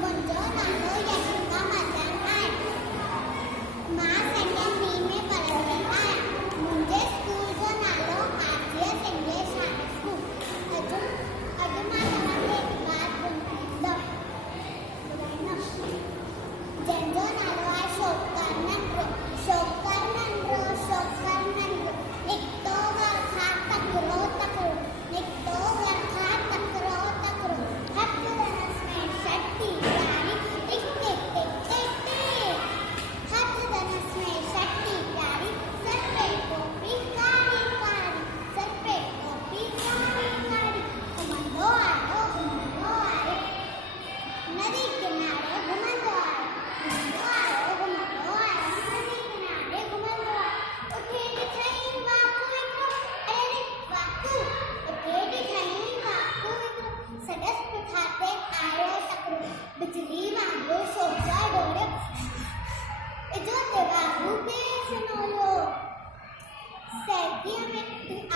मुंहिंजो नालो यशिका मदन आहे। मां सेकेंड बी में पढ़ंदी आहियां। मुंहिंजे स्कूल जो नालो आरजीएस इंग्लिश हाई स्कूल। अॼु मां तव्हांखे हिकु ॻाल्हि ॿुधाईंदमि जंहिंजो नालो आहे शोकर नंढिड़ो। शोकर नंढिड़ो, शोकर नंढिड़ो, निकितो घर खां तकिड़ो तकिड़ो, निकितो घर खां तकिड़ो तकिड़ो, हथु धनुष में शक्ति प्यारी, टिक टिक टिक टिक टिक, हथु धनुष में शक्ति प्यारी, सर पे टोपी कारी कारी, सर पे टोपी कारी कारी, घुमंदो आयो नदी किनारे घुमंदो आयो, घुमंदो आयो नदी किनारे घुमंदो आयो। उथे ॾिठई वाकू हिकिड़ो, अरे वाकू, उथे ॾिठई वाकू हिकिड़ो, संदसि पुठा ते आयो तकिड़ो, बिजली वांगुरु सोचा डोड़ियो, इजो ते वाकू पेस नोयो। सैकीअ में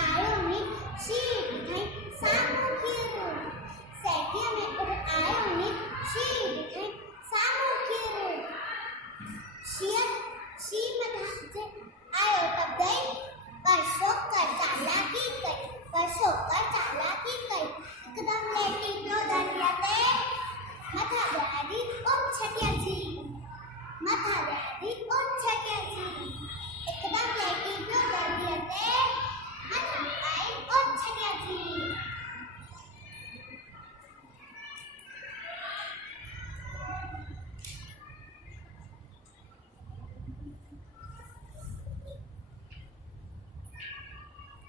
आयो नी शीर ॾिठई साम्हूं कीर, सैकीअ में आयो नी शीर ॾिठई साम्हूं कीर। शीर मथां आयो तबदई, पर शोकर चालाकी कई, पर शोकर चालाकी कई, हिकदम लेटी पियो दरिया ते, मथां विहारी छटिया जी, मथां